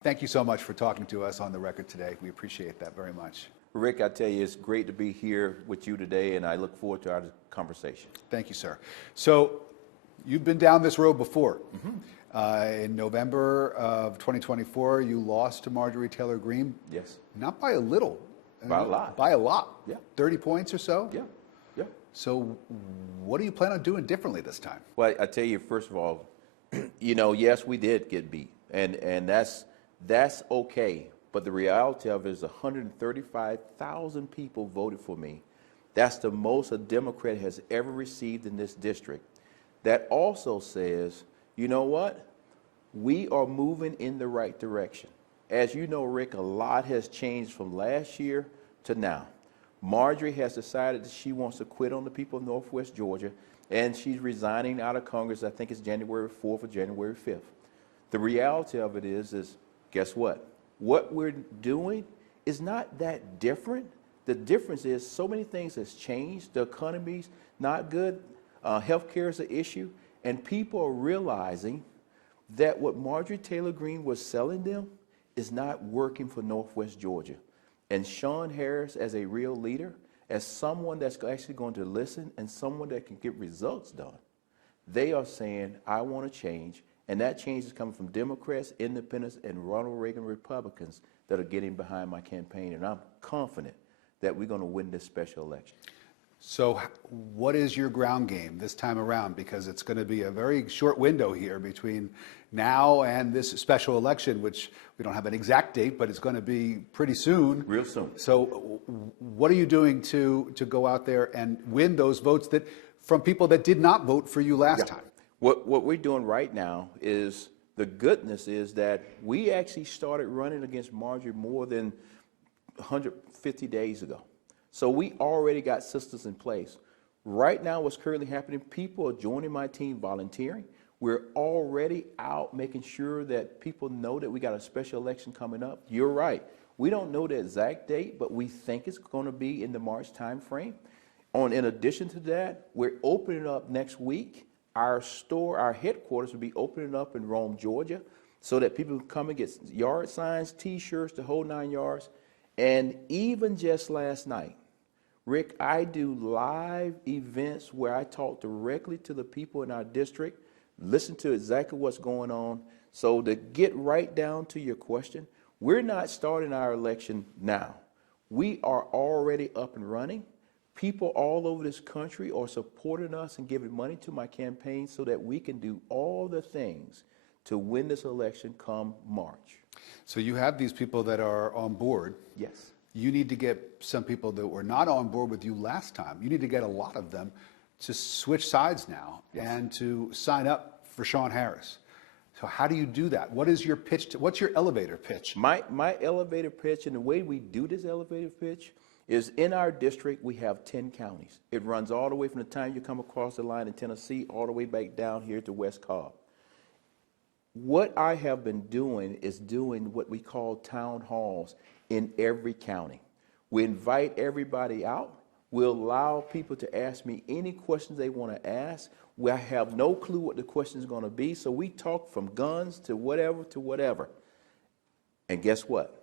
Thank you so much for talking to us on the record today. We appreciate that very much. Rick, I tell you, it's great to be here with you today, and I look forward to our conversation. Thank you, sir. So you've been down this road before. In November of 2024, you lost to Marjorie Taylor Greene. Yes. Not by a little. By a lot. By a lot. Yeah. 30 points or so? Yeah. Yeah. So what do you plan on doing differently this time? Well, I tell you, first of all, yes, we did get beat, and that's okay. But the reality of it is 135,000 people voted for me. That's the most a Democrat has ever received in this district. That also says, you know what? We are moving in the right direction. As you know, Rick, a lot has changed from last year to now. Marjorie has decided that she wants to quit on the people of Northwest Georgia, and she's resigning out of Congress. I think it's January 4th or January 5th. The reality of it is guess what? What we're doing is not that different. The difference is so many things has changed. The economy's not good. Healthcare is an issue. And people are realizing that what Marjorie Taylor Greene was selling them is not working for Northwest Georgia. And Shawn Harris, as a real leader, as someone that's actually going to listen and someone that can get results done, they are saying, I want to change. And that change is coming from Democrats, independents, and Ronald Reagan Republicans that are getting behind my campaign. And I'm confident that we're going to win this special election. So what is your ground game this time around? Because it's going to be a very short window here between now and this special election, which we don't have an exact date, but it's going to be pretty soon. Real soon. So what are you doing to go out there and win those votes from people that did not vote for you last time? What we're doing right now is, the goodness is that we actually started running against Marjorie more than 150 days ago. So we already got systems in place. Right now, what's currently happening, people are joining my team volunteering. We're already out making sure that people know that we got a special election coming up. You're right. We don't know the exact date, but we think it's going to be in the March time frame. In addition to that, we're opening up next week. Our headquarters will be opening up in Rome, Georgia, so that people can come and get yard signs, T-shirts, the whole 9 yards. And even just last night, Rick, I do live events where I talk directly to the people in our district, listen to exactly what's going on. So to get right down to your question, we're not starting our election now. We are already up and running. People all over this country are supporting us and giving money to my campaign so that we can do all the things to win this election come March. So you have these people that are on board. Yes. You need to get some people that were not on board with you last time. You need to get a lot of them to switch sides now and to sign up for Shawn Harris. So how do you do that? What is your pitch? What's your elevator pitch? My elevator pitch, and the way we do this elevator pitch, is in our district we have 10 counties. It runs all the way from the time you come across the line in Tennessee all the way back down here to West Cobb. What I have been doing is doing what we call town halls in every county. We invite everybody out. We'll allow people to ask me any questions they want to ask. I have no clue what the question is going to be, so we talk from guns to whatever. And guess what?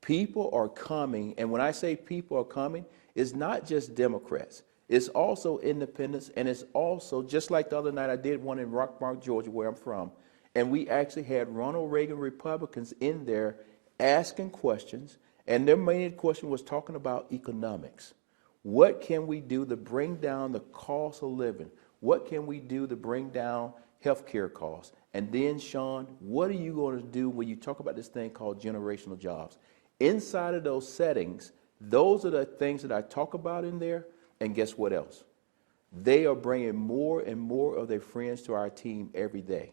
People are coming, and when I say people are coming, it's not just Democrats. It's also independents, and it's also, just like the other night I did one in Rockmart, Georgia, where I'm from, and we actually had Ronald Reagan Republicans in there asking questions, and their main question was talking about economics. What can we do to bring down the cost of living? What can we do to bring down healthcare costs? And then, Shawn, what are you going to do when you talk about this thing called generational jobs? Inside of those settings, those are the things that I talk about in there, and guess what else? They are bringing more and more of their friends to our team every day,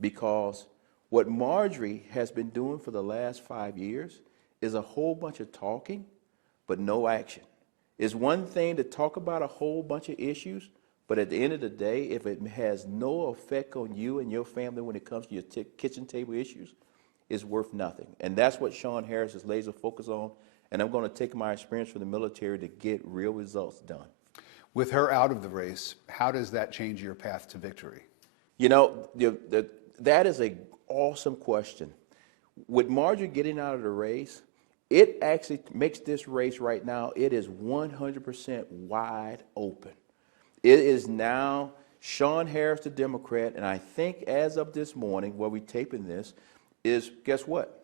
because what Marjorie has been doing for the last 5 years is a whole bunch of talking, but no action. It's one thing to talk about a whole bunch of issues, but at the end of the day, if it has no effect on you and your family when it comes to your kitchen table issues, it's worth nothing. And that's what Shawn Harris is laser focused on, and I'm going to take my experience from the military to get real results done. With her out of the race, how does that change your path to victory? You know, that is an awesome question. with Marjorie getting out of the race, it actually makes this race right now, it is 100% wide open. It is now Shawn Harris, the Democrat, and I think as of this morning, where we're taping this, is, guess what?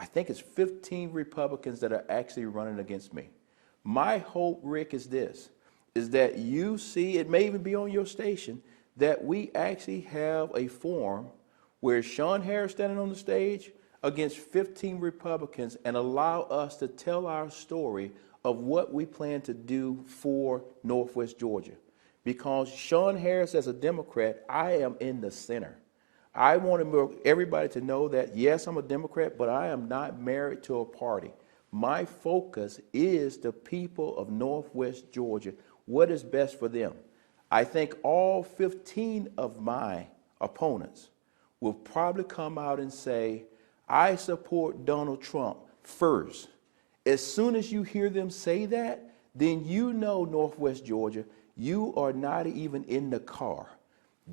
I think it's 15 Republicans that are actually running against me. My hope, Rick, is this, is that you see, it may even be on your station, that we actually have a forum where Shawn Harris standing on the stage against 15 Republicans and allow us to tell our story of what we plan to do for Northwest Georgia. Because Shawn Harris, as a Democrat, I am in the center. I want everybody to know that, yes, I'm a Democrat, but I am not married to a party. My focus is the people of Northwest Georgia, what is best for them. I think all 15 of my opponents will probably come out and say, I support Donald Trump first. As soon as you hear them say that, then you know, Northwest Georgia, you are not even in the car.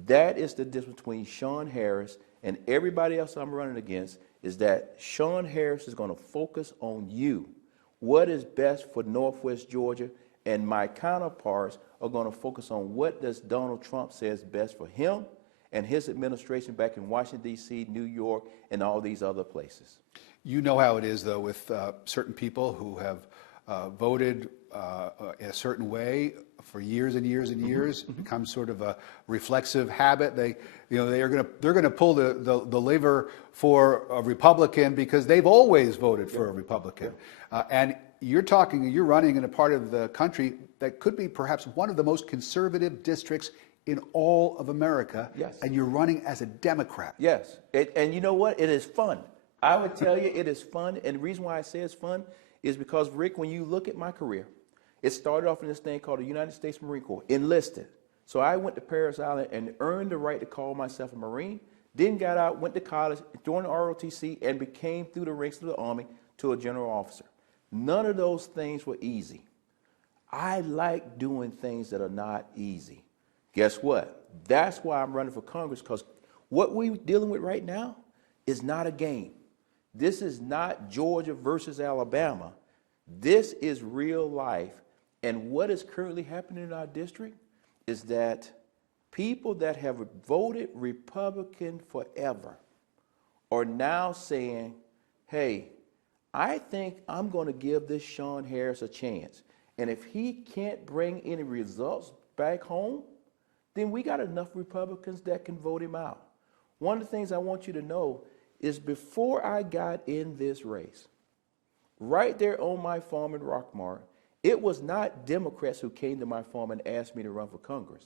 That is the difference between Shawn Harris and everybody else I'm running against, is that Shawn Harris is going to focus on you. What is best for Northwest Georgia, and my counterparts are going to focus on what does Donald Trump say is best for him and his administration back in Washington, D.C., New York, and all these other places. You know how it is, though, with certain people who have voted in a certain way for years and years and years. It becomes sort of a reflexive habit. They're going to pull the lever for a Republican because they've always voted for a Republican. And you're running in a part of the country that could be perhaps one of the most conservative districts in all of America. Yes. And you're running as a Democrat. Yes. And you know what? It is fun. I would tell you it is fun. And the reason why I say it's fun is because, Rick, when you look at my career, it started off in this thing called the United States Marine Corps, enlisted. So I went to Parris Island and earned the right to call myself a Marine, then got out, went to college, joined the ROTC, and became, through the ranks of the Army, to a general officer. None of those things were easy. I like doing things that are not easy. Guess what? That's why I'm running for Congress, because what we're dealing with right now is not a game. This is not Georgia versus Alabama. This is real life. And what is currently happening in our district is that people that have voted Republican forever are now saying, hey, I think I'm going to give this Shawn Harris a chance. And if he can't bring any results back home, then we got enough Republicans that can vote him out. One of the things I want you to know is before I got in this race, right there on my farm in Rockmart, it was not Democrats who came to my farm and asked me to run for Congress.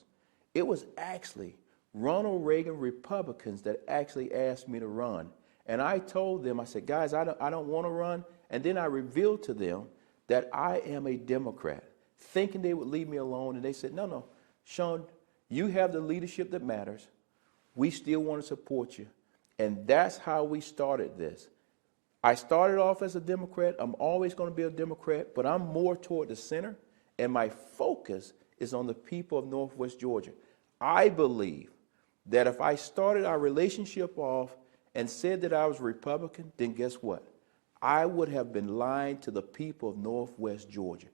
It was actually Ronald Reagan Republicans that actually asked me to run. And I told them, I said, guys, I don't want to run. And then I revealed to them that I am a Democrat, thinking they would leave me alone. And they said, no, Shawn, you have the leadership that matters. We still want to support you. And that's how we started this. I started off as a Democrat. I'm always going to be a Democrat, but I'm more toward the center, and my focus is on the people of Northwest Georgia. I believe that if I started our relationship off and said that I was Republican, then guess what? I would have been lying to the people of Northwest Georgia.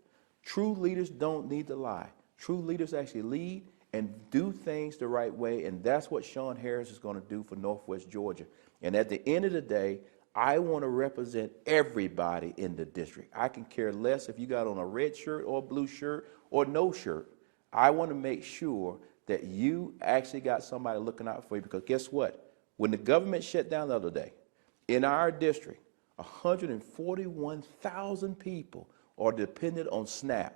True leaders don't need to lie. True leaders actually lead and do things the right way, and that's what Shawn Harris is going to do for Northwest Georgia. And at the end of the day, I want to represent everybody in the district. I can care less if you got on a red shirt or a blue shirt or no shirt. I want to make sure that you actually got somebody looking out for you, because guess what? When the government shut down the other day, in our district, 141,000 people are dependent on SNAP.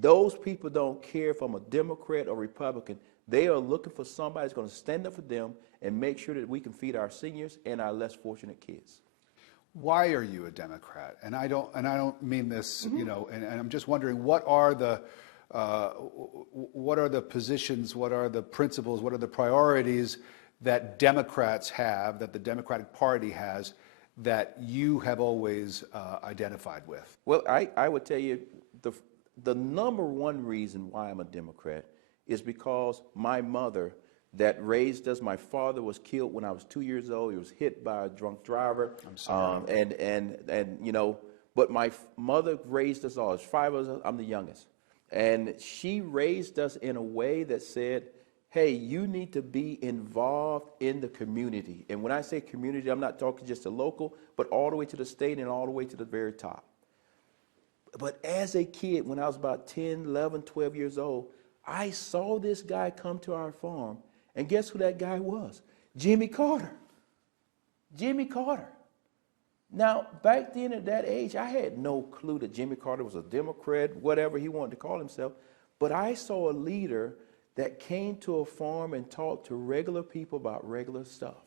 Those people don't care if I'm a Democrat or Republican. They are looking for somebody that's going to stand up for them and make sure that we can feed our seniors and our less fortunate kids. Why are you a Democrat? And I don't mean this, and I'm just wondering, what are the positions, what are the principles, what are the priorities that Democrats have, that the Democratic Party has, that you have always identified with? Well, I would tell you the number one reason why I'm a Democrat is because my mother that raised us. My father was killed when I was 2 years old. He was hit by a drunk driver. I'm sorry. And you know, but my mother raised us all. There's 5 of us. I'm the youngest. And she raised us in a way that said, hey, you need to be involved in the community. And when I say community, I'm not talking just the local, but all the way to the state and all the way to the very top. But as a kid, when I was about 10, 11, 12 years old, I saw this guy come to our farm. And guess who that guy was? Jimmy Carter. Jimmy Carter. Now, back then at that age, I had no clue that Jimmy Carter was a Democrat, whatever he wanted to call himself. But I saw a leader that came to a farm and talked to regular people about regular stuff.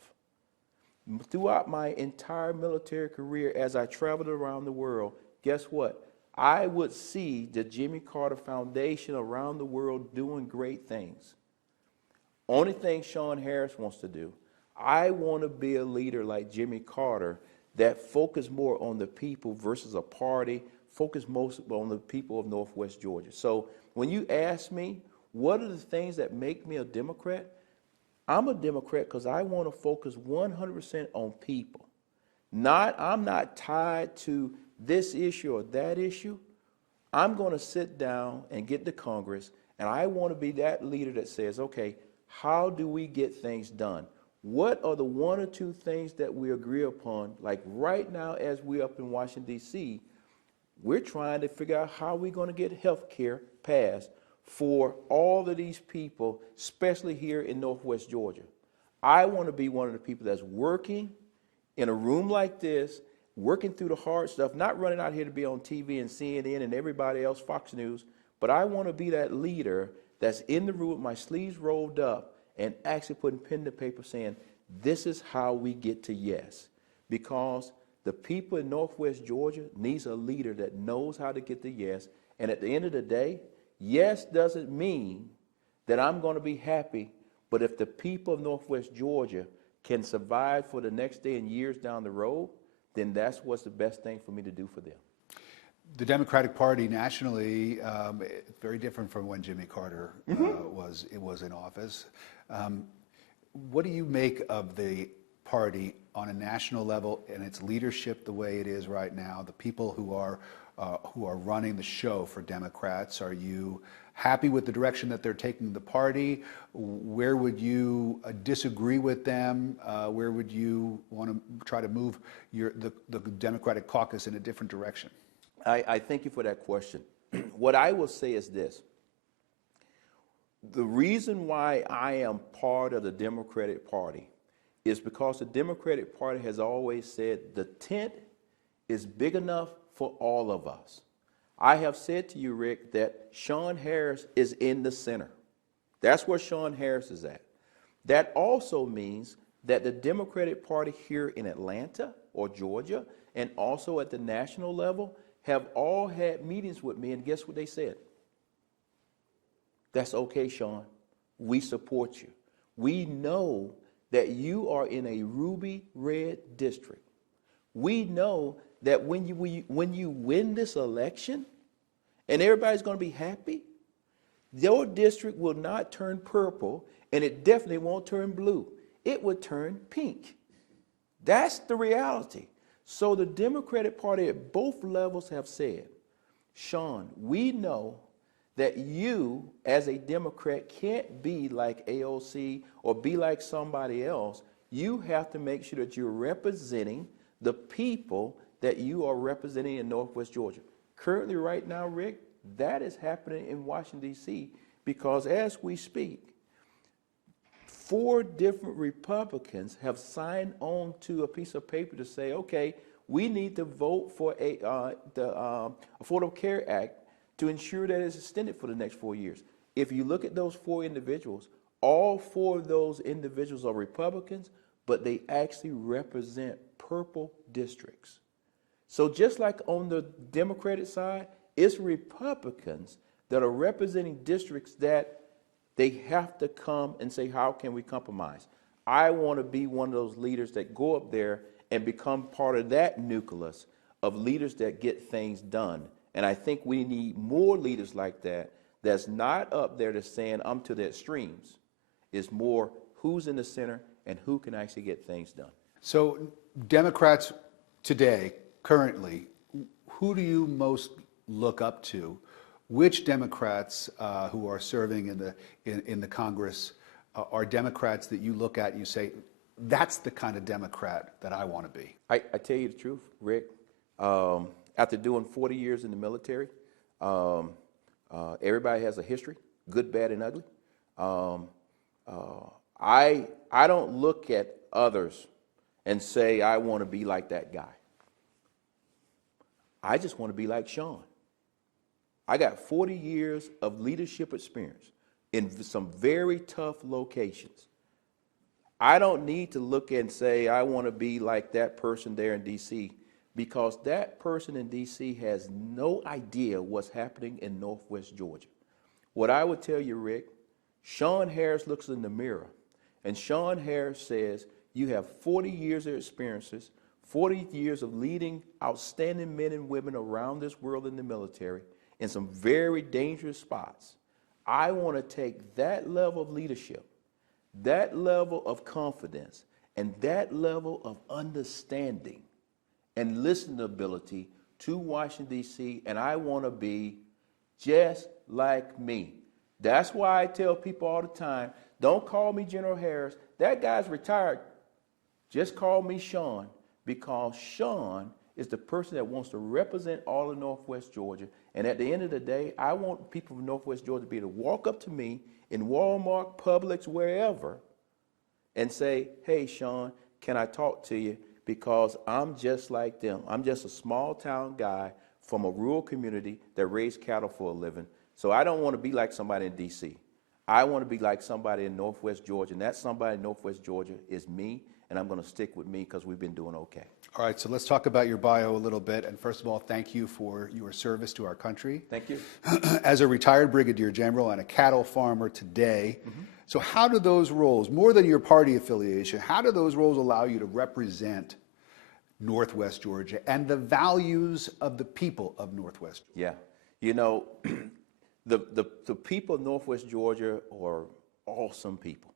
Throughout my entire military career, as I traveled around the world, guess what? I would see the Jimmy Carter Foundation around the world doing great things. Only thing Shawn Harris wants to do, I want to be a leader like Jimmy Carter that focus more on the people versus a party, focus most on the people of Northwest Georgia. So when you ask me, what are the things that make me a Democrat? I'm a Democrat because I want to focus 100% on people. I'm not tied to this issue or that issue. I'm going to sit down and get to Congress, and I want to be that leader that says, okay, how do we get things done? What are the 1 or 2 things that we agree upon? Like right now, as we're up in Washington, D.C., we're trying to figure out how we're going to get health care passed for all of these people, especially here in Northwest Georgia. I want to be one of the people that's working in a room like this, working through the hard stuff, not running out here to be on TV and CNN and everybody else, Fox News, but I want to be that leader that's in the room with my sleeves rolled up and actually putting pen to paper saying, this is how we get to yes. Because the people in Northwest Georgia needs a leader that knows how to get to yes. And at the end of the day, yes doesn't mean that I'm going to be happy, but if the people of Northwest Georgia can survive for the next day and years down the road, then that's what's the best thing for me to do for them. The Democratic Party nationally, very different from when Jimmy Carter was in office. What do you make of the party on a national level and its leadership the way it is right now? The people who are running the show for Democrats. Are you happy with the direction that they're taking the party? Where would you disagree with them? Where would you want to try to move the Democratic caucus in a different direction? I thank you for that question. What I will say is this. The reason why I am part of the Democratic Party is because the Democratic Party has always said the tent is big enough for all of us. I have said to you, Rick, that Shawn Harris is in the center. That's where Shawn Harris is at. That also means that the Democratic Party here in Atlanta or Georgia and also at the national level have all had meetings with me, and guess what they said? That's okay, Shawn. We support you. We know that you are in a ruby red district. We know that when you win this election and everybody's going to be happy, your district will not turn purple, and it definitely won't turn blue. It would turn pink. That's the reality. So the Democratic Party at both levels have said, Shawn, we know that you as a Democrat can't be like AOC or be like somebody else. You have to make sure that you're representing the people that you are representing in Northwest Georgia. Currently right now, Rick, that is happening in Washington, D.C. because as we speak, 4 different Republicans have signed on to a piece of paper to say, okay, we need to vote for the Affordable Care Act to ensure that it's extended for the next 4 years. If you look at those 4 individuals, all 4 of those individuals are Republicans, but they actually represent purple districts. So just like on the Democratic side, it's Republicans that are representing districts that they have to come and say, how can we compromise? I want to be one of those leaders that go up there and become part of that nucleus of leaders that get things done. And I think we need more leaders like that that's not up there to saying, I'm to the extremes. It's more who's in the center and who can actually get things done. So Democrats today, currently, who do you most look up to? Which Democrats who are serving in the Congress are Democrats that you look at and you say, that's the kind of Democrat that I want to be? I tell you the truth, Rick. After doing 40 years in the military, everybody has a history, good, bad, and ugly. I don't look at others and say, I want to be like that guy. I just want to be like Shawn. I got 40 years of leadership experience in some very tough locations. I don't need to look and say, I want to be like that person there in D.C., because that person in D.C. has no idea what's happening in Northwest Georgia. What I would tell you, Rick, Shawn Harris looks in the mirror, and Shawn Harris says, you have 40 years of experiences, 40 years of leading outstanding men and women around this world in the military in some very dangerous spots. I want to take that level of leadership, that level of confidence, and that level of understanding and listening ability to Washington, D.C., and I want to be just like me. That's why I tell people all the time, don't call me General Harris. That guy's retired. Just call me Shawn, because Shawn is the person that wants to represent all of Northwest Georgia. And at the end of the day, I want people from Northwest Georgia to be able to walk up to me in Walmart, Publix, wherever, and say, hey, Shawn, can I talk to you? Because I'm just like them. I'm just a small town guy from a rural community that raised cattle for a living. So I don't want to be like somebody in D.C. I want to be like somebody in Northwest Georgia, and that somebody in Northwest Georgia is me, and I'm going to stick with me because we've been doing okay. All right, so let's talk about your bio a little bit. And first of all, thank you for your service to our country. Thank you. As a retired brigadier general and a cattle farmer today, so how do those roles, more than your party affiliation, how do those roles allow you to represent Northwest Georgia and the values of the people of Northwest Georgia? Yeah. You know, the people of Northwest Georgia are awesome people.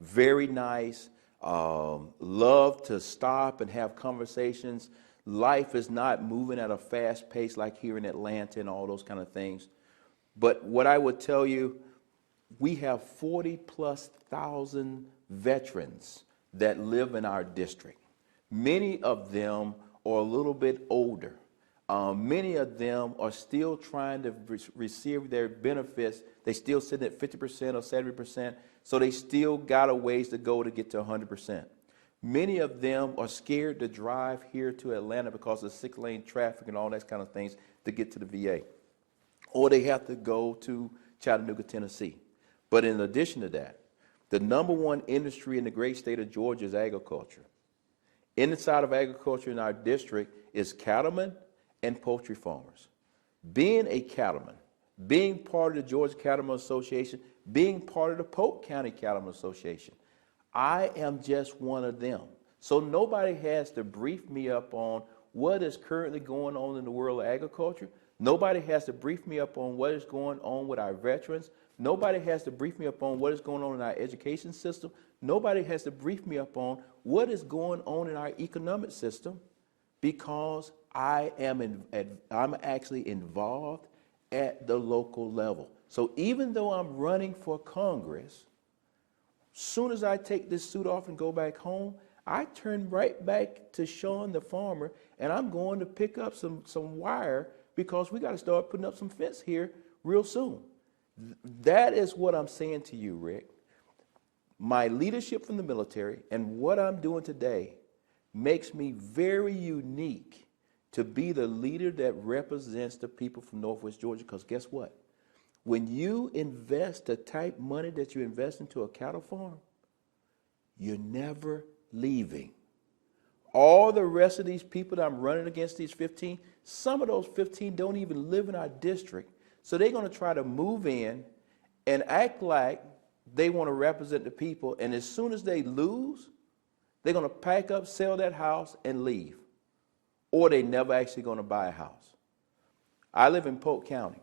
Very nice. Love to stop and have conversations. Life is not moving at a fast pace like here in Atlanta and all those kind of things. But what I would tell you, we have 40,000+ veterans that live in our district. Many of them are a little bit older. Many of them are still trying to receive their benefits. They still sitting at 50% or 70%, so they still got a ways to go to get to 100%. Many of them are scared to drive here to Atlanta because of 6-lane traffic and all that kind of things to get to the VA. Or they have to go to Chattanooga, Tennessee. But in addition to that, the #1 industry in the great state of Georgia is agriculture. Inside of agriculture in our district is cattlemen and poultry farmers. Being a cattleman, being part of the Georgia Cattlemen Association, being part of the Polk County Cattlemen Association, I am just one of them. So nobody has to brief me up on what is currently going on in the world of agriculture. Nobody has to brief me up on what is going on with our veterans. Nobody has to brief me up on what is going on in our education system. Nobody has to brief me up on what is going on in our economic system, because I'm actually involved at the local level. So even though I'm running for Congress, soon as I take this suit off and go back home, I turn right back to Shawn the farmer, and I'm going to pick up some wire, because we got to start putting up some fence here real soon. That is what I'm saying to you, Rick. My leadership from the military and what I'm doing today makes me very unique to be the leader that represents the people from Northwest Georgia, because guess what? When you invest the type money that you invest into a cattle farm, you're never leaving. All the rest of these people that I'm running against, these 15, some of those 15 don't even live in our district. So they're going to try to move in and act like they want to represent the people. And as soon as they lose, they're going to pack up, sell that house, and leave. Or they're never actually going to buy a house. I live in Polk County.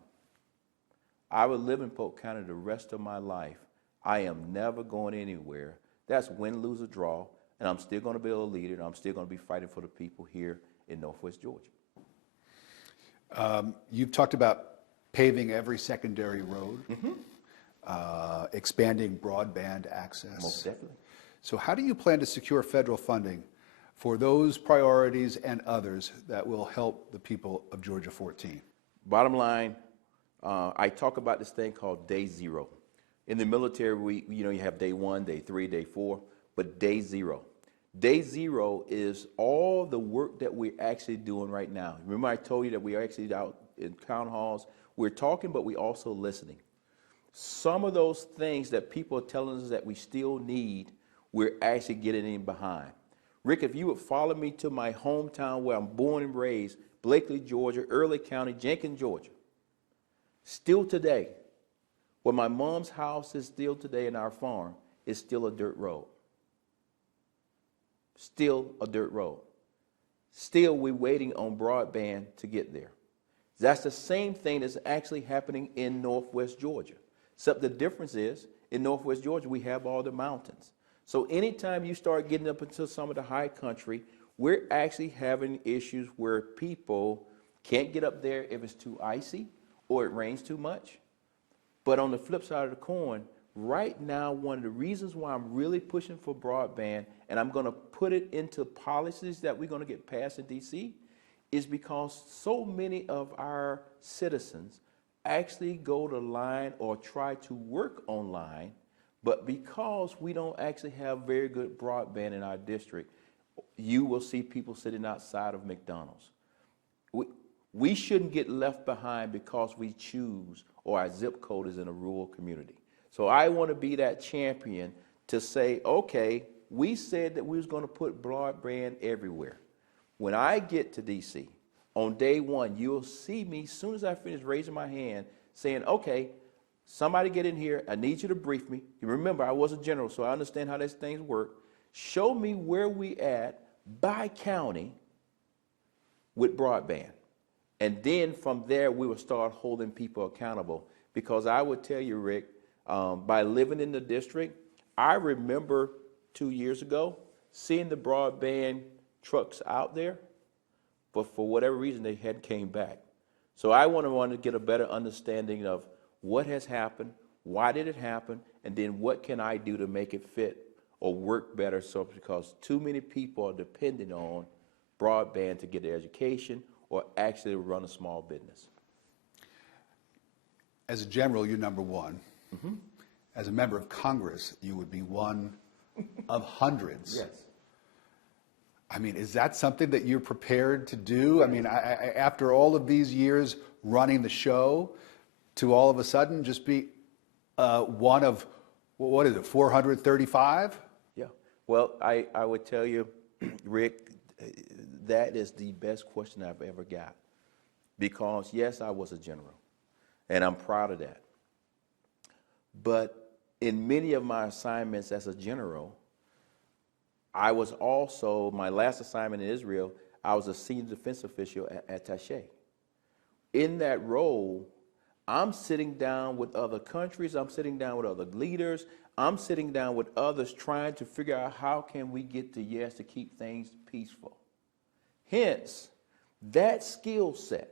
I would live in Polk County the rest of my life. I am never going anywhere. That's win, lose, or draw, and I'm still going to be a leader, and I'm still going to be fighting for the people here in Northwest Georgia. You've talked about paving every secondary road, expanding broadband access. Most definitely. So how do you plan to secure federal funding for those priorities and others that will help the people of Georgia 14? Bottom line, I talk about this thing called day zero. In the military, you have day 1, day 3, day 4, but day zero. Day zero is all the work that we're actually doing right now. Remember I told you that we are actually out in town halls. We're talking, but we're also listening. Some of those things that people are telling us that we still need, we're actually getting in behind. Rick, if you would follow me to my hometown where I'm born and raised, Blakely, Georgia, Early County, Jenkins, Georgia. Still today, where my mom's house is still today in our farm, is still a dirt road. Still a dirt road. Still, we're waiting on broadband to get there. That's the same thing that's actually happening in Northwest Georgia. Except the difference is, in Northwest Georgia, we have all the mountains. So anytime you start getting up into some of the high country, we're actually having issues where people can't get up there if it's too icy or it rains too much. But on the flip side of the coin, right now, one of the reasons why I'm really pushing for broadband, and I'm going to put it into policies that we're going to get passed in D.C., is because so many of our citizens actually go to line or try to work online, but because we don't actually have very good broadband in our district, you will see people sitting outside of McDonald's. We shouldn't get left behind because we choose or our zip code is in a rural community. So I want to be that champion to say, okay, we said that we was going to put broadband everywhere. When I get to D.C., on day 1, you'll see me, as soon as I finish raising my hand, saying, okay, somebody get in here. I need you to brief me. You remember, I was a general, so I understand how these things work. Show me where we at by county with broadband. And then from there, we will start holding people accountable. Because I would tell you, Rick, by living in the district, I remember 2 years ago seeing the broadband trucks out there, but for whatever reason, they hadn't came back. So I want to get a better understanding of what has happened, why did it happen, and then what can I do to make it fit or work better, so because too many people are depending on broadband to get their education or actually run a small business. As a general, you're number one. As a member of Congress, you would be one of hundreds. Yes. I mean, is that something that you're prepared to do? I mean, after all of these years running the show, to all of a sudden just be one of, what is it, 435? Yeah. Well, I would tell you, Rick, that is the best question I've ever got. Because, yes, I was a general, and I'm proud of that. But in many of my assignments as a general, I was also, my last assignment in Israel, I was a senior defense official attaché. In that role, I'm sitting down with other countries, I'm sitting down with other leaders, I'm sitting down with others trying to figure out how can we get to yes to keep things peaceful. Hence, that skill set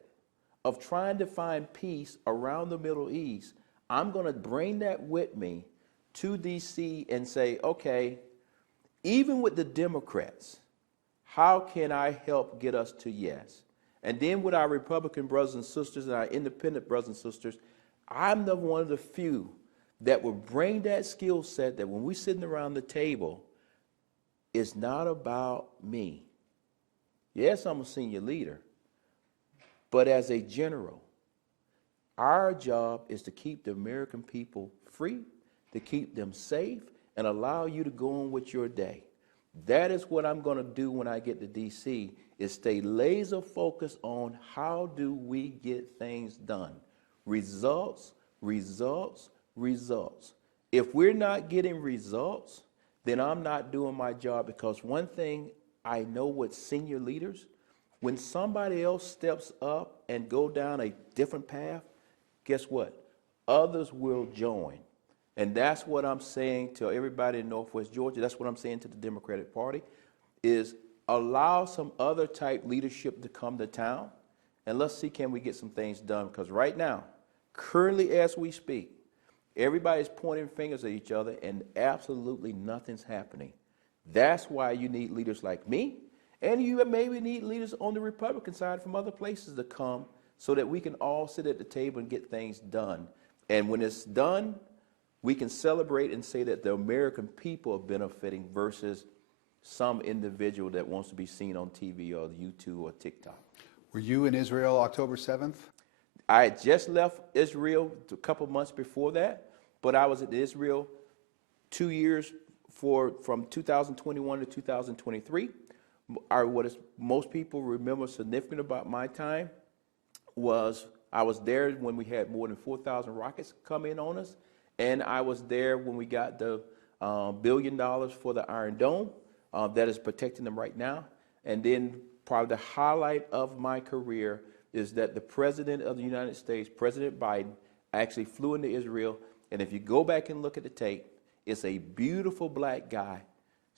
of trying to find peace around the Middle East, I'm going to bring that with me to D.C. and say, okay, even with the Democrats, how can I help get us to yes? And then with our Republican brothers and sisters and our independent brothers and sisters, I'm one of the few that will bring that skill set that when we're sitting around the table, it's not about me. Yes, I'm a senior leader, but as a general, our job is to keep the American people free, to keep them safe, and allow you to go on with your day. That is what I'm going to do when I get to D.C., is stay laser focused on how do we get things done. Results, results, results. If we're not getting results, then I'm not doing my job, because one thing I know with senior leaders, when somebody else steps up and go down a different path, guess what? Others will join. And that's what I'm saying to everybody in Northwest Georgia. That's what I'm saying to the Democratic Party, is allow some other type leadership to come to town, and let's see, can we get some things done? Because right now, currently as we speak, everybody's pointing fingers at each other and absolutely nothing's happening. That's why you need leaders like me, and you maybe need leaders on the Republican side from other places to come so that we can all sit at the table and get things done. And when it's done, we can celebrate and say that the American people are benefiting versus some individual that wants to be seen on TV or YouTube or TikTok. Were you in Israel October 7th? I had just left Israel a couple months before that, but I was in Israel 2 years from 2021 to 2023. What is most people remember significant about my time was I was there when we had more than 4,000 rockets come in on us, and I was there when we got the $1 billion for the Iron Dome that is protecting them right now. And then probably the highlight of my career is that the President of the United States, President Biden, actually flew into Israel. And if you go back and look at the tape, it's a beautiful black guy,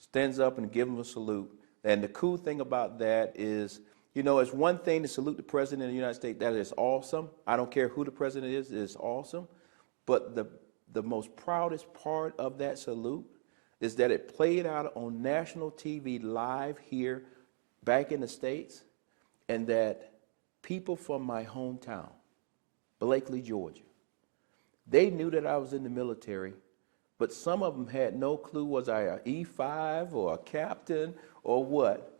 stands up and gives him a salute. And the cool thing about that is, you know, it's one thing to salute the President of the United States. That is awesome. I don't care who the President is, it's awesome. But the most proudest part of that salute is that it played out on national TV live here back in the States, and that people from my hometown, Blakely, Georgia, they knew that I was in the military, but some of them had no clue, was I an E5 or a captain or what?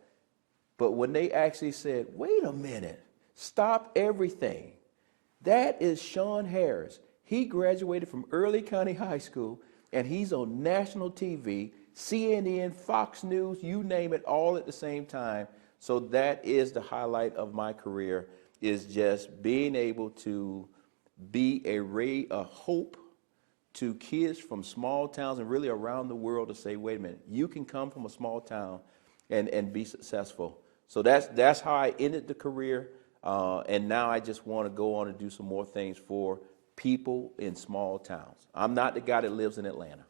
But when they actually said, wait a minute, stop everything. That is Shawn Harris. He graduated from Early County High School, and he's on national TV, CNN, Fox News, you name it, all at the same time. So that is the highlight of my career, is just being able to be a ray of hope to kids from small towns and really around the world to say, wait a minute, you can come from a small town and be successful. So that's how I ended the career, and now I just want to go on and do some more things for people in small towns. I'm not the guy that lives in Atlanta.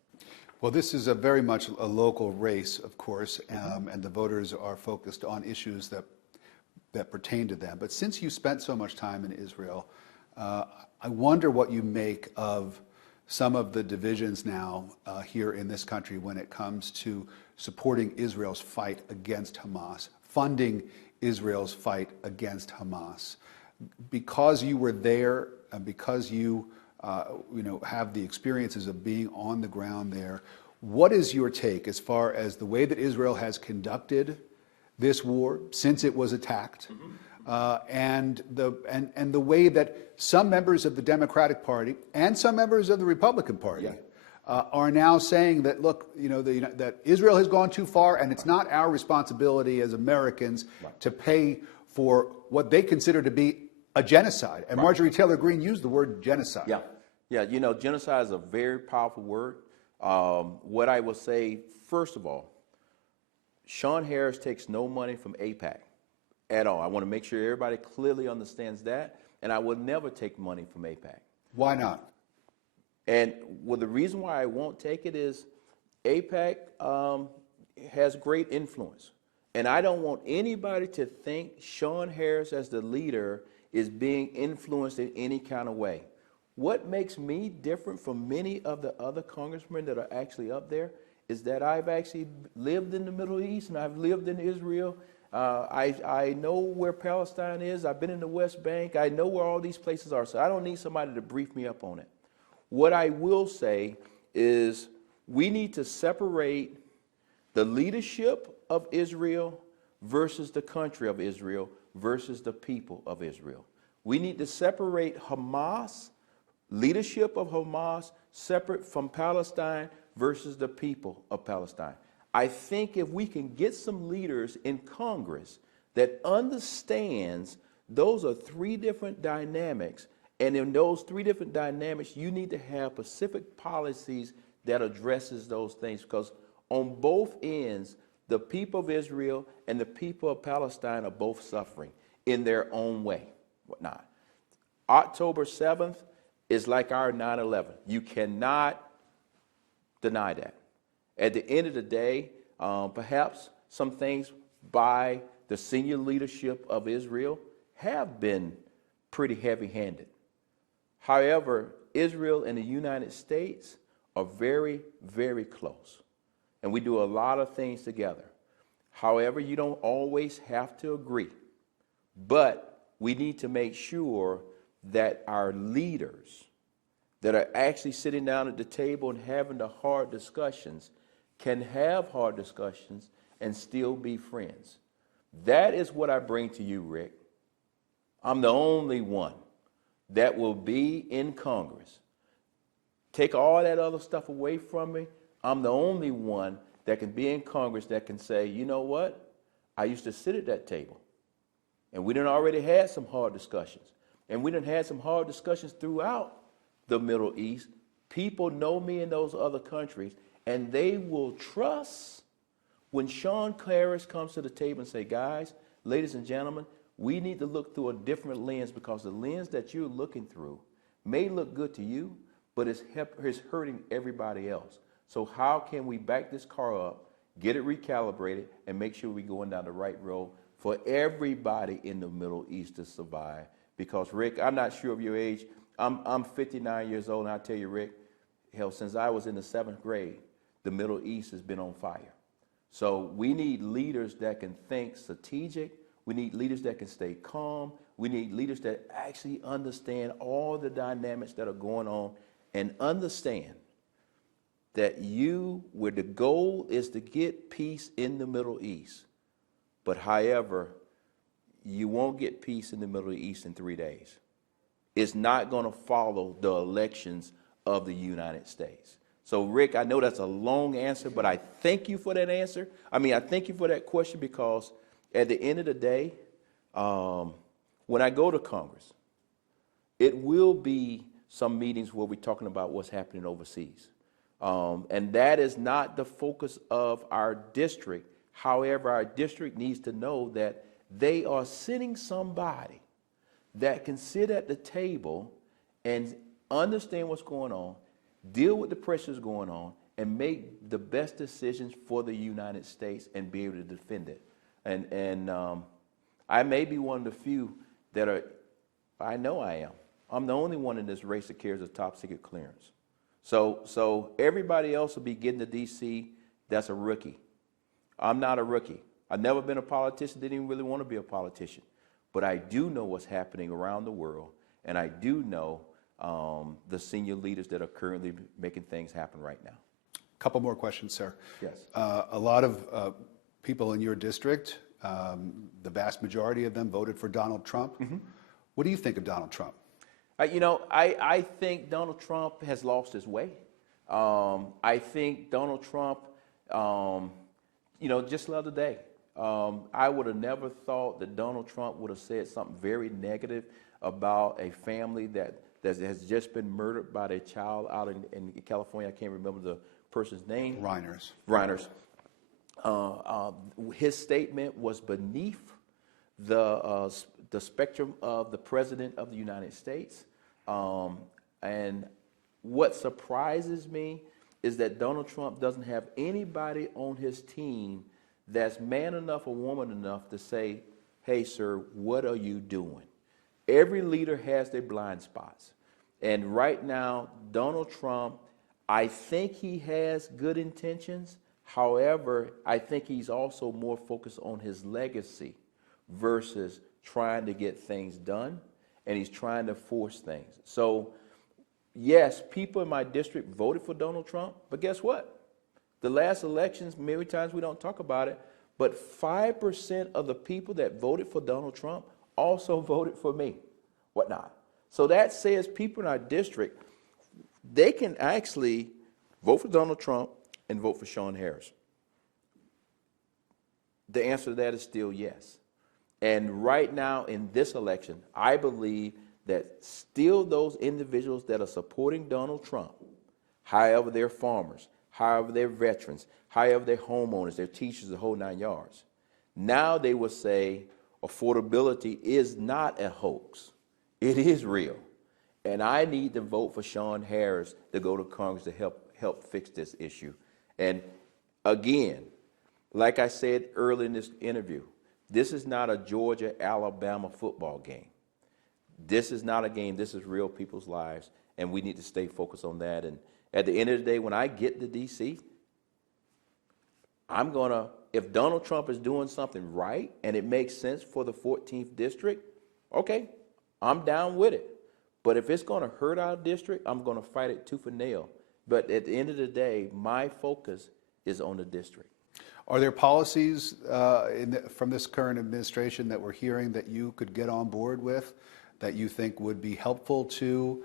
Well, this is a very much a local race, of course, and the voters are focused on issues that pertain to them. But since you spent so much time in Israel, I wonder what you make of some of the divisions now here in this country when it comes to supporting Israel's fight against Hamas, funding Israel's fight against Hamas. Because you were there and because you have the experiences of being on the ground there, what is your take as far as the way that Israel has conducted this war since it was attacked, and the way that some members of the Democratic Party and some members of the Republican Party are now saying that, look, that Israel has gone too far, and it's not our responsibility as Americans to pay for what they consider to be a genocide. And Marjorie Taylor Greene used the word genocide. Yeah, genocide is a very powerful word. What I will say, first of all, Shawn Harris takes no money from AIPAC at all. I want to make sure everybody clearly understands that, and I will never take money from AIPAC. Why not? And the reason why I won't take it is AIPAC has great influence, and I don't want anybody to think Shawn Harris as the leader is being influenced in any kind of way. What makes me different from many of the other congressmen that are actually up there is that I've actually lived in the Middle East, and I've lived in Israel. I know where Palestine is. I've been in the West Bank. I know where all these places are, so I don't need somebody to brief me up on it. What I will say is we need to separate the leadership of Israel versus the country of Israel versus the people of Israel. We need to separate Hamas, leadership of Hamas, separate from Palestine versus the people of Palestine. I think if we can get some leaders in Congress that understands those are three different dynamics, and in those three different dynamics, you need to have specific policies that addresses those things, because on both ends, the people of Israel and the people of Palestine are both suffering in their own way. Whatnot. October 7th is like our 9/11. You cannot deny that. At the end of the day, perhaps some things by the senior leadership of Israel have been pretty heavy-handed. However, Israel and the United States are very, very close, and we do a lot of things together. However, you don't always have to agree, but we need to make sure that our leaders that are actually sitting down at the table and having the hard discussions can have hard discussions and still be friends. That is what I bring to you, Rick. I'm the only one that will be in Congress. Take all that other stuff away from me. I'm the only one that can be in Congress that can say, you know what? I used to sit at that table, and we done already had some hard discussions. And we done had some hard discussions throughout the Middle East. People know me in those other countries, and they will trust when Shawn Harris comes to the table and say, guys, ladies and gentlemen, we need to look through a different lens, because the lens that you're looking through may look good to you, but it's hurting everybody else. So how can we back this car up, get it recalibrated, and make sure we're going down the right road for everybody in the Middle East to survive? Because, Rick, I'm not sure of your age. I'm 59 years old, and I tell you, Rick, hell, since I was in the 7th grade, the Middle East has been on fire. So we need leaders that can think strategic. We need leaders that can stay calm. We need leaders that actually understand all the dynamics that are going on and understand that where the goal is to get peace in the Middle East. But however, you won't get peace in the Middle East in 3 days. It's not going to follow the elections of the United States. So, Rick, I know that's a long answer, but I thank you for that answer. I thank you for that question, because at the end of the day, when I go to Congress, it will be some meetings where we're talking about what's happening overseas. And that is not the focus of our district. However, our district needs to know that they are sending somebody that can sit at the table and understand what's going on, deal with the pressures going on, and make the best decisions for the United States and be able to defend it. And I may be one of the few that are, I know I am. I'm the only one in this race that carries a top secret clearance. So everybody else will be getting to D.C. that's a rookie. I'm not a rookie. I've never been a politician, didn't even really want to be a politician. But I do know what's happening around the world, and I do know the senior leaders that are currently making things happen right now. A couple more questions, sir. Yes. A lot of people in your district, the vast majority of them voted for Donald Trump. Mm-hmm. What do you think of Donald Trump? I think Donald Trump has lost his way. I think Donald Trump, just the other day, I would have never thought that Donald Trump would have said something very negative about a family that has just been murdered by their child out in California. I can't remember the person's name. Reiners. His statement was beneath the spectrum of the President of the United States. And what surprises me is that Donald Trump doesn't have anybody on his team that's man enough or woman enough to say, hey, sir, what are you doing? Every leader has their blind spots. And right now, Donald Trump, I think he has good intentions. However, I think he's also more focused on his legacy versus trying to get things done, and he's trying to force things. So, yes, people in my district voted for Donald Trump, but guess what? The last elections, many times we don't talk about it, but 5% of the people that voted for Donald Trump also voted for me. Whatnot. So that says people in our district, they can actually vote for Donald Trump and vote for Shawn Harris. The answer to that is still yes. And right now in this election, I believe that still those individuals that are supporting Donald Trump, however they're farmers, however they're veterans, however they're homeowners, they're teachers, the whole 9 yards, now they will say affordability is not a hoax. It is real. And I need to vote for Shawn Harris to go to Congress to help fix this issue. And again, like I said earlier in this interview, this is not a Georgia-Alabama football game. This is not a game. This is real people's lives, and we need to stay focused on that. And at the end of the day, when I get to D.C., I'm going to, if Donald Trump is doing something right and it makes sense for the 14th district, okay, I'm down with it. But if it's going to hurt our district, I'm going to fight it tooth and nail. But at the end of the day, my focus is on the district. Are there policies from this current administration that we're hearing that you could get on board with that you think would be helpful to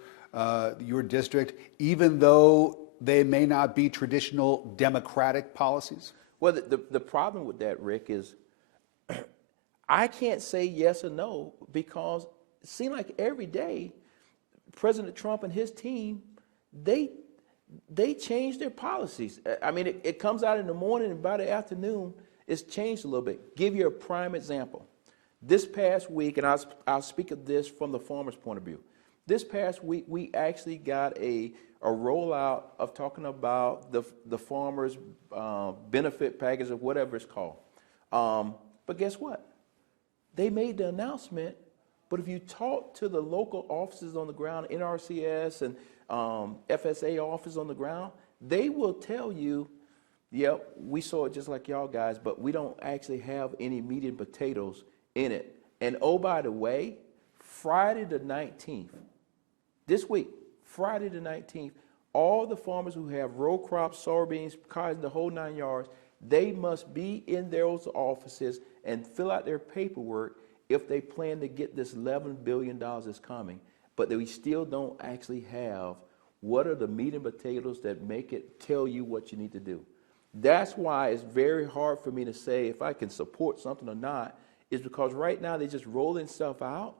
your district, even though they may not be traditional Democratic policies? Well, the problem with that, Rick, is I can't say yes or no because it seems like every day President Trump and his team, they change their policies. I mean, it comes out in the morning and by the afternoon, it's changed a little bit. Give you a prime example. This past week, and I'll speak of this from the farmer's point of view. This past week, we actually got a rollout of talking about the farmers' benefit package or whatever it's called. But guess what? They made the announcement, but if you talk to the local offices on the ground, NRCS and FSA office on the ground, they will tell you, yep, we saw it just like y'all guys, but we don't actually have any meat and potatoes in it. And oh, by the way, Friday the 19th, this week, Friday the 19th, all the farmers who have row crops, soybeans, cotton, the whole 9 yards, they must be in those offices and fill out their paperwork if they plan to get this $11 billion that's coming. But we still don't actually have what are the meat and potatoes that make it tell you what you need to do. That's why it's very hard for me to say if I can support something or not, is because right now they're just rolling stuff out,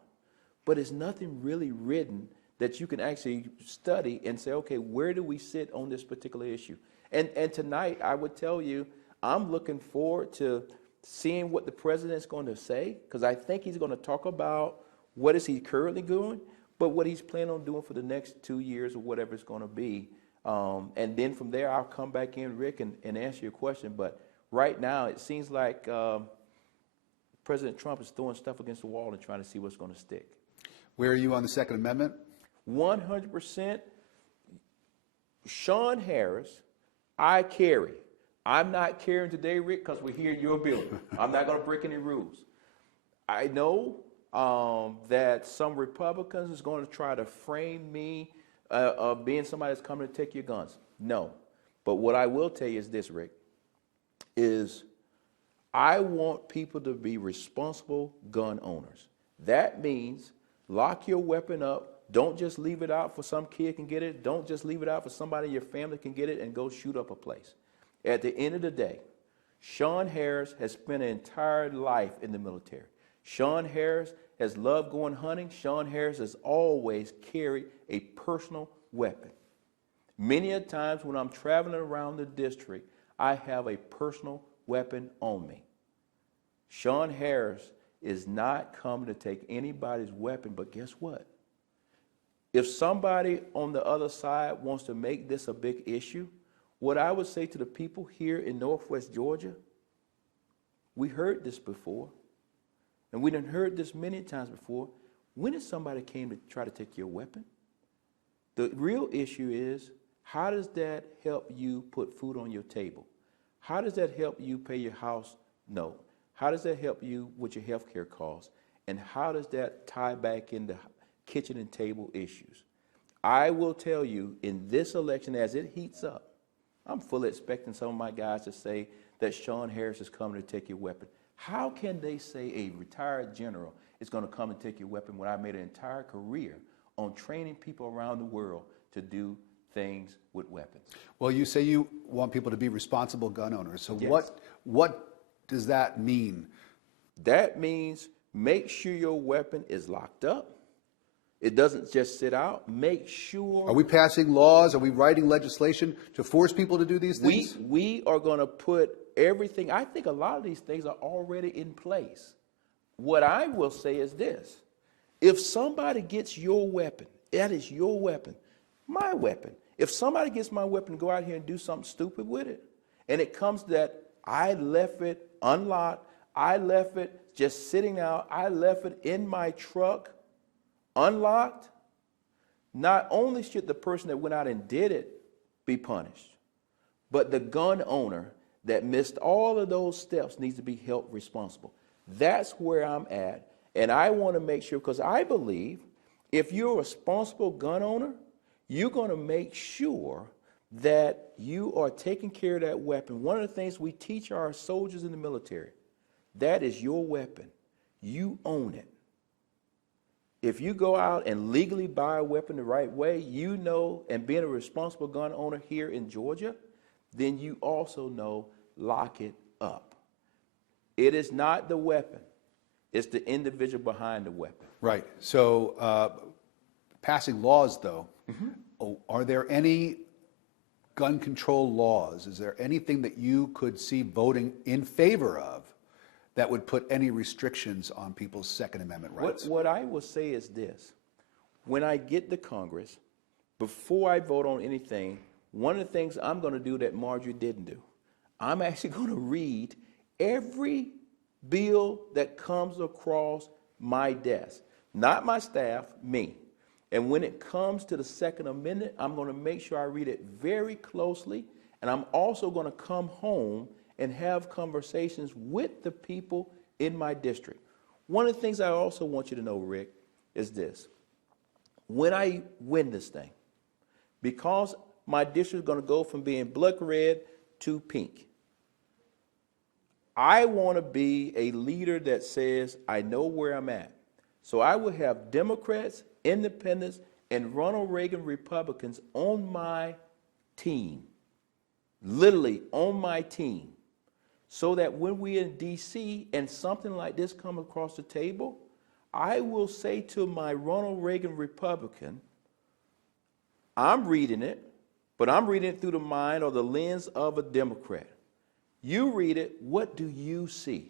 but it's nothing really written that you can actually study and say, okay, where do we sit on this particular issue? And tonight, I would tell you, I'm looking forward to seeing what the president's going to say, because I think he's going to talk about what is he currently doing, but what he's planning on doing for the next 2 years or whatever it's going to be. And then from there, I'll come back in, Rick, and answer your question. But right now, it seems like President Trump is throwing stuff against the wall and trying to see what's going to stick. Where are you on the Second Amendment? 100%. Shawn Harris, I carry. I'm not carrying today, Rick, because we're here in your building. I'm not going to break any rules. I know that some Republicans is going to try to frame me of being somebody that's coming to take your guns. No. But what I will tell you is this, Rick, is I want people to be responsible gun owners. That means lock your weapon up. Don't just leave it out for some kid can get it. Don't just leave it out for somebody in your family can get it and go shoot up a place. At the end of the day, Shawn Harris has spent an entire life in the military. Shawn Harris has loved going hunting. Shawn Harris has always carried a personal weapon. Many a times when I'm traveling around the district, I have a personal weapon on me. Shawn Harris is not coming to take anybody's weapon, but guess what? If somebody on the other side wants to make this a big issue, what I would say to the people here in Northwest Georgia, we heard this before, and we done heard this many times before. When is somebody came to try to take your weapon? The real issue is, how does that help you put food on your table? How does that help you pay your house note? How does that help you with your health care costs? And how does that tie back into kitchen and table issues? I will tell you, in this election, as it heats up, I'm fully expecting some of my guys to say that Shawn Harris is coming to take your weapon. How can they say a retired general is going to come and take your weapon when I made an entire career on training people around the world to do things with weapons? Well, you say you want people to be responsible gun owners. So Yes. what does that mean? That means make sure your weapon is locked up. It doesn't just sit out. Make sure. Are we passing laws? Are we writing legislation to force people to do these things? We are going to put everything. I think a lot of these things are already in place. What I will say is this. If somebody gets your weapon, that is your weapon, my weapon. If somebody gets my weapon, go out here and do something stupid with it, and it comes that I left it unlocked, I left it just sitting out, I left it in my truck unlocked, not only should the person that went out and did it be punished, but the gun owner that missed all of those steps needs to be held responsible. That's where I'm at, and I want to make sure, because I believe if you're a responsible gun owner, you're going to make sure that you are taking care of that weapon. One of the things we teach our soldiers in the military, that is your weapon. You own it. If you go out and legally buy a weapon the right way, you know, and being a responsible gun owner here in Georgia, then you also know, lock it up. It is not the weapon. It's the individual behind the weapon. Right. So passing laws, though, are there any gun control laws? Is there anything that you could see voting in favor of that would put any restrictions on people's Second Amendment rights? What I will say is this. When I get to Congress, before I vote on anything, one of the things I'm going to do that Marjorie didn't do, I'm actually going to read every bill that comes across my desk. Not my staff, me. And when it comes to the Second Amendment, I'm going to make sure I read it very closely, and I'm also going to come home and have conversations with the people in my district. One of the things I also want you to know, Rick, is this. When I win this thing, because my district is going to go from being blood red to pink, I want to be a leader that says, I know where I'm at. So I will have Democrats, Independents, and Ronald Reagan Republicans on my team, literally on my team, so that when we're in D.C. and something like this comes across the table, I will say to my Ronald Reagan Republican, I'm reading it, but I'm reading it through the mind or the lens of a Democrat. You read it, what do you see?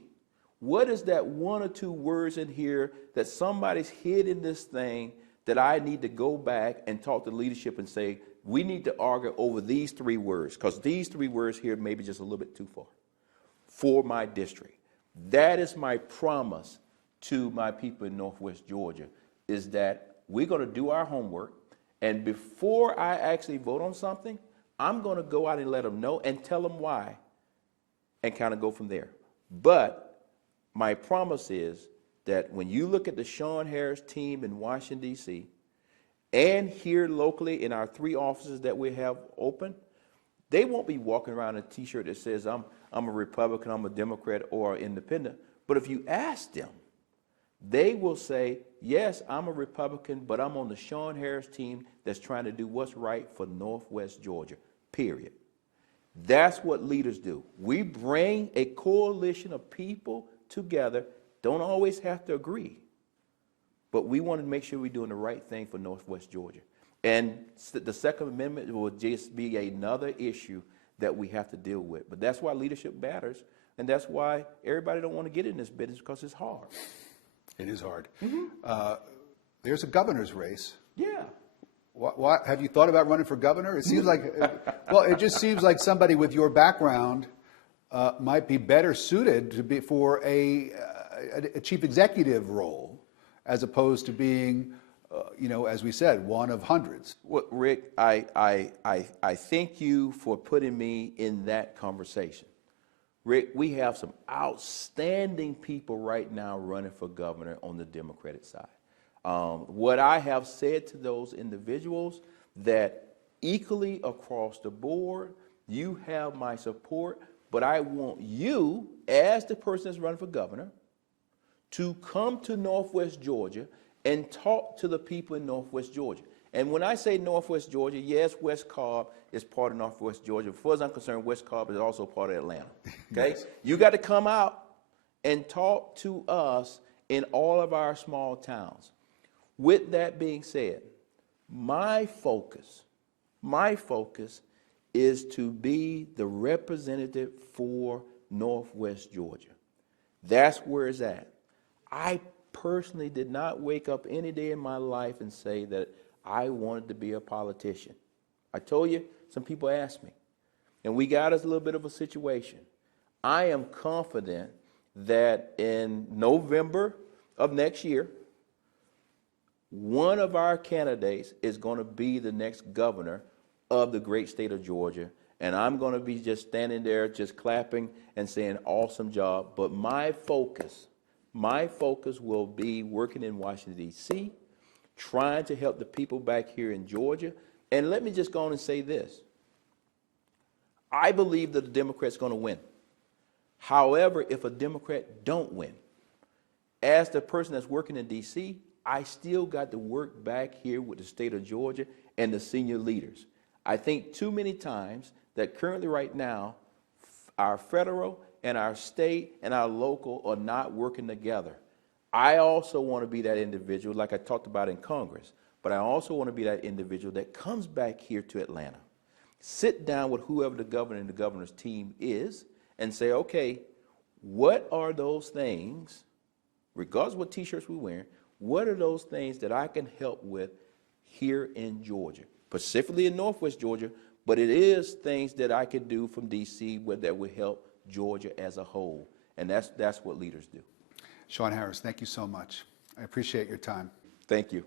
What is that one or two words in here that somebody's hid in this thing that I need to go back and talk to leadership and say, we need to argue over these three words, because these three words here may be just a little bit too far for my district. That is my promise to my people in Northwest Georgia, is that we're going to do our homework, and before I actually vote on something, I'm going to go out and let them know and tell them why and kind of go from there. But my promise is that when you look at the Shawn Harris team in Washington, D.C., and here locally in our 3 offices that we have open, they won't be walking around in a T-shirt that says, I'm a Republican, I'm a Democrat, or an Independent. But if you ask them, they will say, yes, I'm a Republican, but I'm on the Shawn Harris team that's trying to do what's right for Northwest Georgia, period. That's what leaders do. We bring a coalition of people together, don't always have to agree, but we want to make sure we're doing the right thing for Northwest Georgia. And the Second Amendment will just be another issue that we have to deal with. But that's why leadership matters, and that's why everybody don't want to get in this business, because it's hard. It is hard. There's a governor's race. Yeah. What have you thought about running for governor? It seems like, well, it just seems like somebody with your background might be better suited to be for a chief executive role, as opposed to being, as we said, one of hundreds. Well, Rick, I thank you for putting me in that conversation. Rick, we have some outstanding people right now running for governor on the Democratic side. What I have said to those individuals, that equally across the board, you have my support, but I want you, as the person that's running for governor, to come to Northwest Georgia and talk to the people in Northwest Georgia. And when I say Northwest Georgia, yes, West Cobb is part of Northwest Georgia. As far as I'm concerned, West Cobb is also part of Atlanta. Okay? Yes. You got to come out and talk to us in all of our small towns. With that being said, my focus is to be the representative for Northwest Georgia. That's where it's at. I personally did not wake up any day in my life and say that I wanted to be a politician. I told you, some people asked me. And we got us a little bit of a situation. I am confident that in November of next year, one of our candidates is going to be the next governor of the great state of Georgia. And I'm going to be just standing there, just clapping and saying, awesome job. But my focus will be working in Washington, D.C., trying to help the people back here in Georgia. And let me just go on and say this. I believe that the Democrat's going to win. However, if a Democrat don't win, as the person that's working in D.C., I still got to work back here with the state of Georgia and the senior leaders. I think too many times that currently right now, our federal and our state and our local are not working together. I also want to be that individual, like I talked about in Congress, but I also want to be that individual that comes back here to Atlanta, sit down with whoever the governor and the governor's team is, and say, okay, what are those things, regardless of what T-shirts we're wearing, what are those things that I can help with here in Georgia, specifically in Northwest Georgia, but it is things that I could do from D.C. that would help Georgia as a whole, and that's what leaders do. Shawn Harris, thank you so much. I appreciate your time. Thank you.